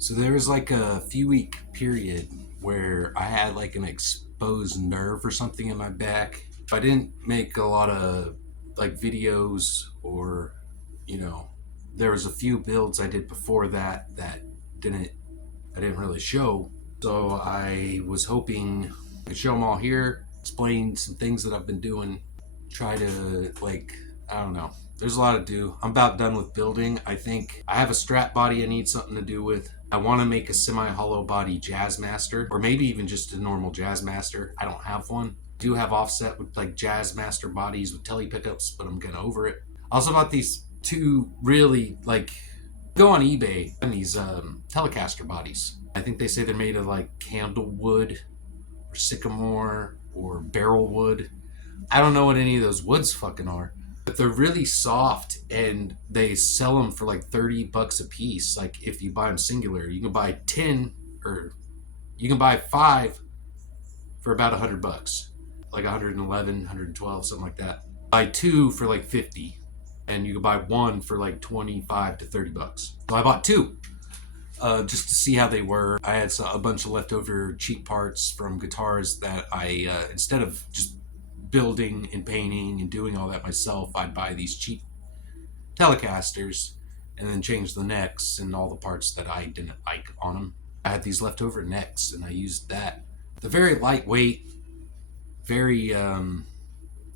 So there was like a few week period where I had like an exposed nerve or something in my back. I didn't make a lot of like videos or, you know, there was a few builds I did before that didn't I didn't really show. So I was hoping I could show them all here, explain some things that I've been doing, try to I don't know. There's a lot to do. I'm about done with building. I think I have a strap body I need something to do with. I want to make a semi-hollow body Jazzmaster, or maybe even just a normal Jazzmaster. I don't have one. I do have offset with like Jazzmaster bodies with tele pickups, but I'm getting over it. I also bought these two really go on eBay and these Telecaster bodies. I think they say they're made of like candlewood or sycamore or barrel wood. I don't know what any of those woods fucking are, but they're really soft and they sell them for like $30 a piece. Like if you buy them singular, you can buy 10 or you can buy 5 for about $100, like 111, 112, something like that. Buy 2 for like 50, and you can buy 1 for like 25 to $30. So I bought 2 just to see how they were. I had a bunch of leftover cheap parts from guitars that I, instead of just building and painting and doing all that myself, I'd buy these cheap Telecasters and then change the necks and all the parts that I didn't like on them. I had these leftover necks and I used that. They're very lightweight, very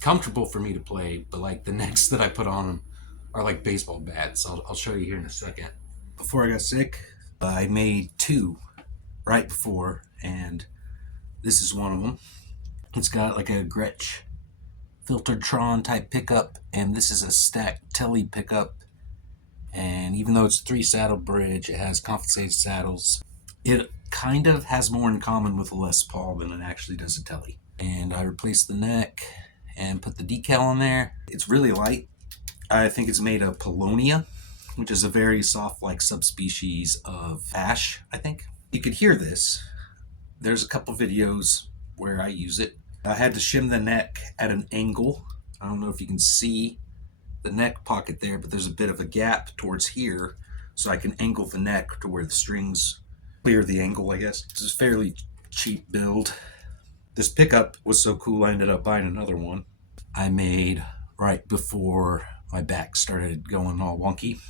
comfortable for me to play, but like the necks that I put on them are like baseball bats. I'll show you here in a second. Before I got sick, I made 2 right before, and this is one of them. It's got like a Gretsch Filtertron type pickup, and this is a stacked tele pickup. And even though it's a 3 saddle bridge, it has compensated saddles. It kind of has more in common with a Les Paul than it actually does a tele. And I replaced the neck and put the decal on there. It's really light. I think it's made of paulownia, which is a very soft like subspecies of ash, I think. You could hear this. There's a couple videos where I use it. I had to shim the neck at an angle. I don't know if you can see the neck pocket there, but there's a bit of a gap towards here, so I can angle the neck to where the strings clear the angle, I guess. This is a fairly cheap build. This pickup was so cool I ended up buying another one. I made right before my back started going all wonky.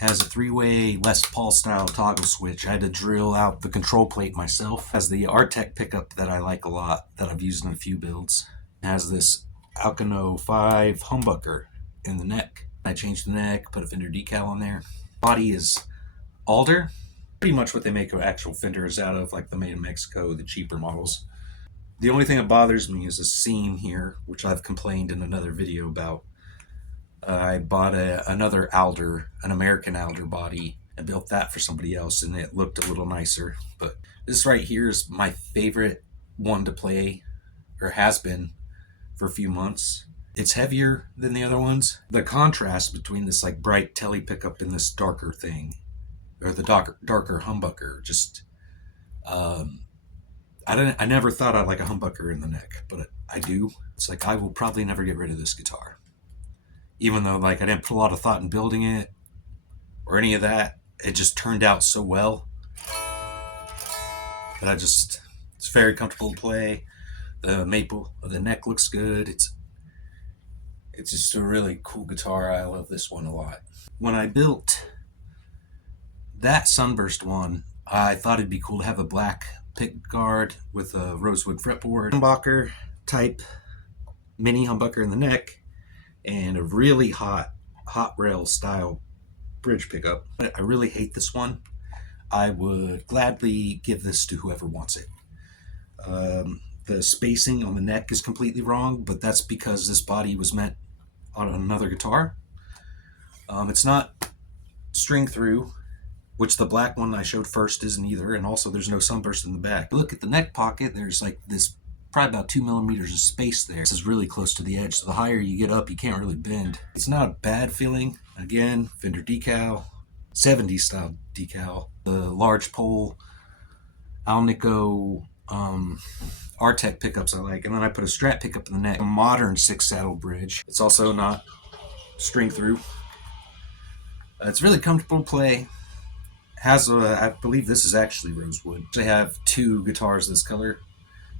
Has a 3-way Les Paul style toggle switch. I had to drill out the control plate myself. Has the Artec pickup that I like a lot, that I've used in a few builds. It has this Alcano 5 humbucker in the neck. I changed the neck, put a fender decal on there. Body is alder, pretty much what they make actual fenders out of, like the made in Mexico, the cheaper models. The only thing that bothers me is a seam here, which I've complained in another video about. I bought another Alder, an American Alder body, and built that for somebody else, and it looked a little nicer. But this right here is my favorite one to play, or has been for a few months. It's heavier than the other ones. The contrast between this like bright tele pickup and this darker thing, or the darker humbucker, just I never thought I'd like a humbucker in the neck, but I do. It's like I will probably never get rid of this guitar. Even though like I didn't put a lot of thought in building it or any of that, it just turned out so well that it's very comfortable to play. The maple of the neck looks good. It's just a really cool guitar. I love this one a lot. When I built that Sunburst one, I thought it'd be cool to have a black pick guard with a rosewood fretboard, humbucker type mini humbucker in the neck, and a really hot rail style bridge pickup. I really hate this one. I would gladly give this to whoever wants it. The spacing on the neck is completely wrong, but that's because this body was meant on another guitar. It's not string through, which the black one I showed first isn't either, and also there's no sunburst in the back. Look at the neck pocket, there's like this probably about 2 millimeters of space there. This is really close to the edge, so the higher you get up, you can't really bend. It's not a bad feeling. Again, fender decal, 70s style decal. The large pole Alnico Artec pickups I like, and then I put a Strat pickup in the neck. A modern 6 saddle bridge. It's also not string through. It's really comfortable to play. Has I believe this is actually rosewood. They have two guitars this color,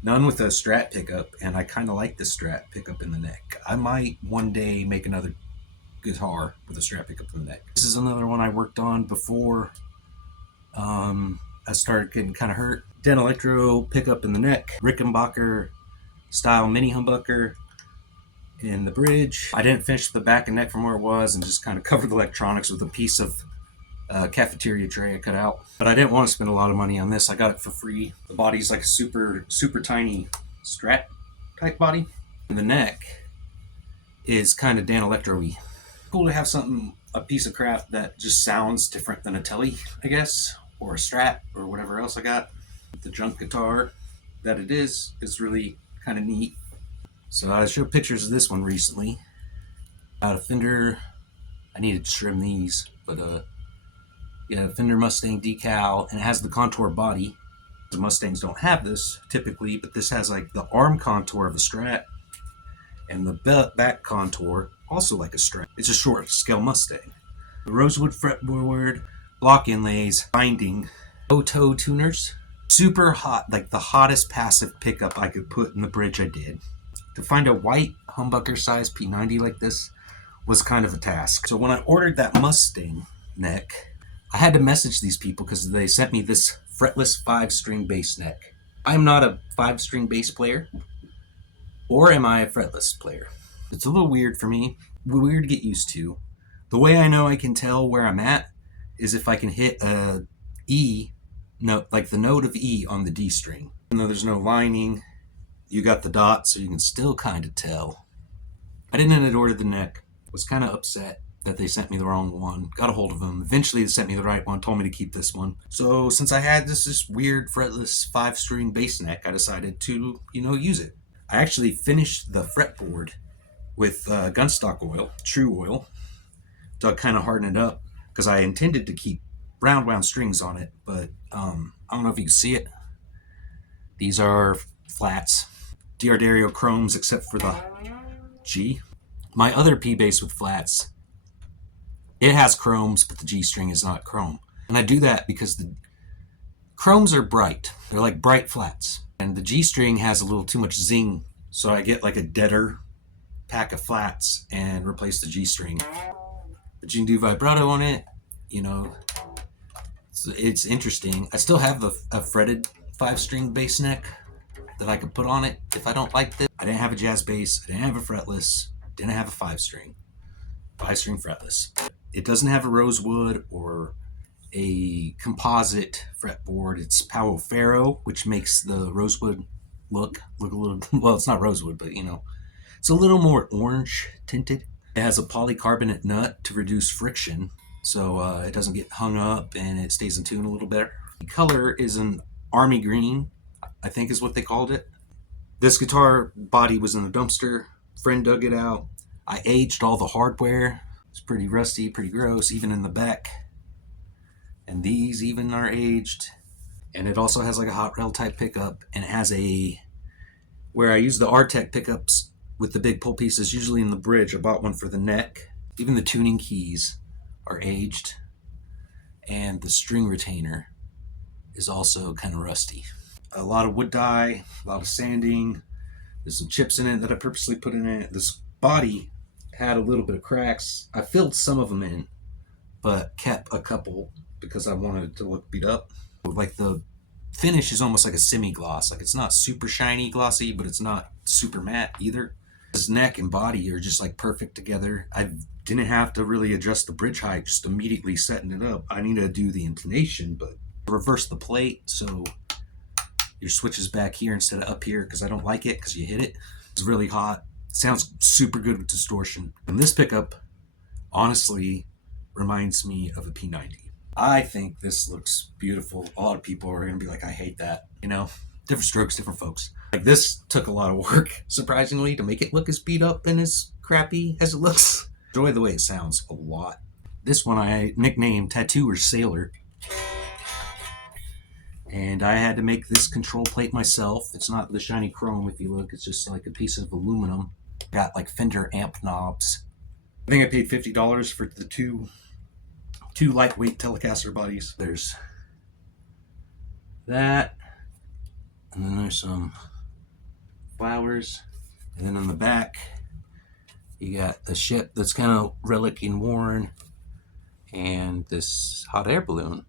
none with a Strat pickup, and I kind of like the Strat pickup in the neck. I might one day make another guitar with a Strat pickup in the neck. This is another one I worked on before I started getting kind of hurt. Danelectro pickup in the neck, Rickenbacker style mini humbucker in the bridge. I didn't finish the back and neck from where it was and just kind of covered the electronics with a piece of cafeteria tray I cut out. But I didn't want to spend a lot of money on this. I got it for free. The body's like a super tiny Strat type body. And the neck is kind of Danelectro-y. Cool to have something, a piece of crap that just sounds different than a Tele, I guess, or a Strat or whatever else I got. The junk guitar that it is really kind of neat. So I showed pictures of this one recently. Got a Fender. I needed to trim these, but yeah, Fender Mustang decal, and it has the contour body. The Mustangs don't have this typically, but this has like the arm contour of a Strat, and the back contour also like a Strat. It's a short scale Mustang. The rosewood fretboard, block inlays, binding, toe tuners. Super hot, like the hottest passive pickup I could put in the bridge I did. To find a white humbucker size P90 like this was kind of a task. So when I ordered that Mustang neck, I had to message these people because they sent me this fretless 5-string bass neck. I'm not a 5-string bass player, or am I a fretless player? It's a little weird for me, weird to get used to. The way I know I can tell where I'm at is if I can hit a E note, like the note of E on the D string. Even though there's no lining, you got the dot, so you can still kind of tell. I didn't end up ordering the neck. Was kind of upset that they sent me the wrong one. Got a hold of them. Eventually they sent me the right one, told me to keep this one. So since I had this weird fretless 5-string bass neck, I decided to, use it. I actually finished the fretboard with gunstock oil, true oil, to kind of harden it up, because I intended to keep round strings on it, but I don't know if you can see it. These are flats. D'Addario chromes except for the G. My other P bass with flats, it has chromes, but the G string is not chrome. And I do that because the chromes are bright. They're like bright flats. And the G string has a little too much zing, so I get like a deader pack of flats and replace the G string. But you can do vibrato on it, it's interesting. I still have a fretted 5-string bass neck that I could put on it if I don't like this. I didn't have a jazz bass, I didn't have a fretless, didn't have a 5-string fretless. It doesn't have a rosewood or a composite fretboard. It's Powell Faro, which makes the rosewood look a little, well, it's not rosewood, but it's a little more orange tinted. It has a polycarbonate nut to reduce friction, so it doesn't get hung up and it stays in tune a little better. The color is an army green, I think is what they called it. This guitar body was in a dumpster. Friend dug it out. I aged all the hardware. It's pretty rusty, pretty gross, even in the back. And these even are aged. And it also has like a hot rail type pickup, and it has where I use the Artec pickups with the big pull pieces, usually in the bridge. I bought one for the neck. Even the tuning keys are aged, and the string retainer is also kind of rusty. A lot of wood dye, a lot of sanding. There's some chips in it that I purposely put in it. This body had a little bit of cracks. I filled some of them in, but kept a couple because I wanted it to look beat up. Like the finish is almost like a semi-gloss. Like it's not super shiny glossy, but it's not super matte either. This neck and body are just like perfect together. I didn't have to really adjust the bridge height, just immediately setting it up. I need to do the intonation, but reverse the plate so your switch is back here instead of up here, because I don't like it because you hit it. It's really hot. It sounds super good with distortion. And this pickup honestly reminds me of a P90. I think this looks beautiful. A lot of people are going to be like, I hate that. Different strokes, different folks. Like this took a lot of work, surprisingly, to make it look as beat up and as crappy as it looks. Enjoy the way it sounds a lot. This one I nicknamed Tattooer Sailor. And I had to make this control plate myself. It's not the shiny chrome if you look. It's just like a piece of aluminum. Got like Fender amp knobs. I think I paid $50 for the two 2 lightweight Telecaster bodies. There's that, and then there's some flowers, and then on the back you got the ship that's kind of relic and worn, and this hot air balloon.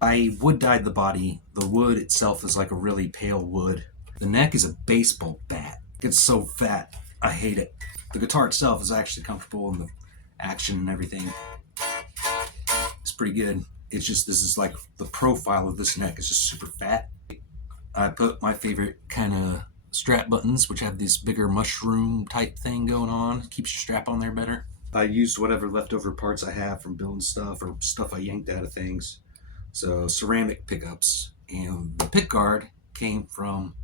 I wood dyed the body. The wood itself is like a really pale wood. The neck is a baseball bat. It's so fat, I hate it. The guitar itself is actually comfortable, and the action and everything, it's pretty good. It's just, this is like, the profile of this neck is just super fat. I put my favorite kind of strap buttons, which have this bigger mushroom type thing going on. Keeps your strap on there better. I used whatever leftover parts I have from building stuff or stuff I yanked out of things. So ceramic pickups, and the pick guard came from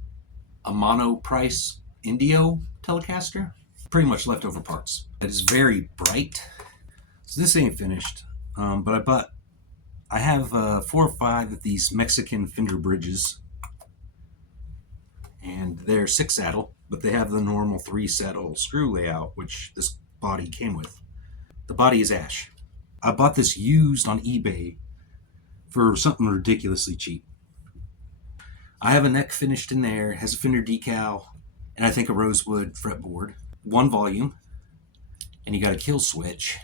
a Monoprice Indio Telecaster. Pretty much leftover parts. It is very bright. So this ain't finished, but I have 4 or 5 of these Mexican Fender bridges, and they're 6 saddle, but they have the normal 3 saddle screw layout, which this body came with. The body is ash. I bought this used on eBay for something ridiculously cheap. I have a neck finished in there, it has a Fender decal, and I think a rosewood fretboard. 1 volume, and you got a kill switch.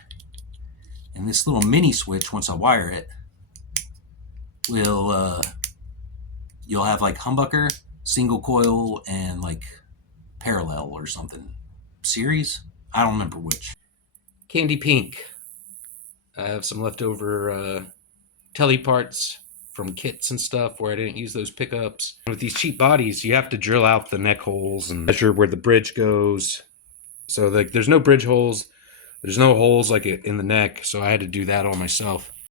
And this little mini switch, once I wire it, will you'll have like humbucker, single coil, and like parallel or something. Series? I don't remember which. Candy pink. I have some leftover telly parts from kits and stuff where I didn't use those pickups. With these cheap bodies, you have to drill out the neck holes and measure where the bridge goes. So like, there's no bridge holes. There's no holes like in the neck, so I had to do that all myself.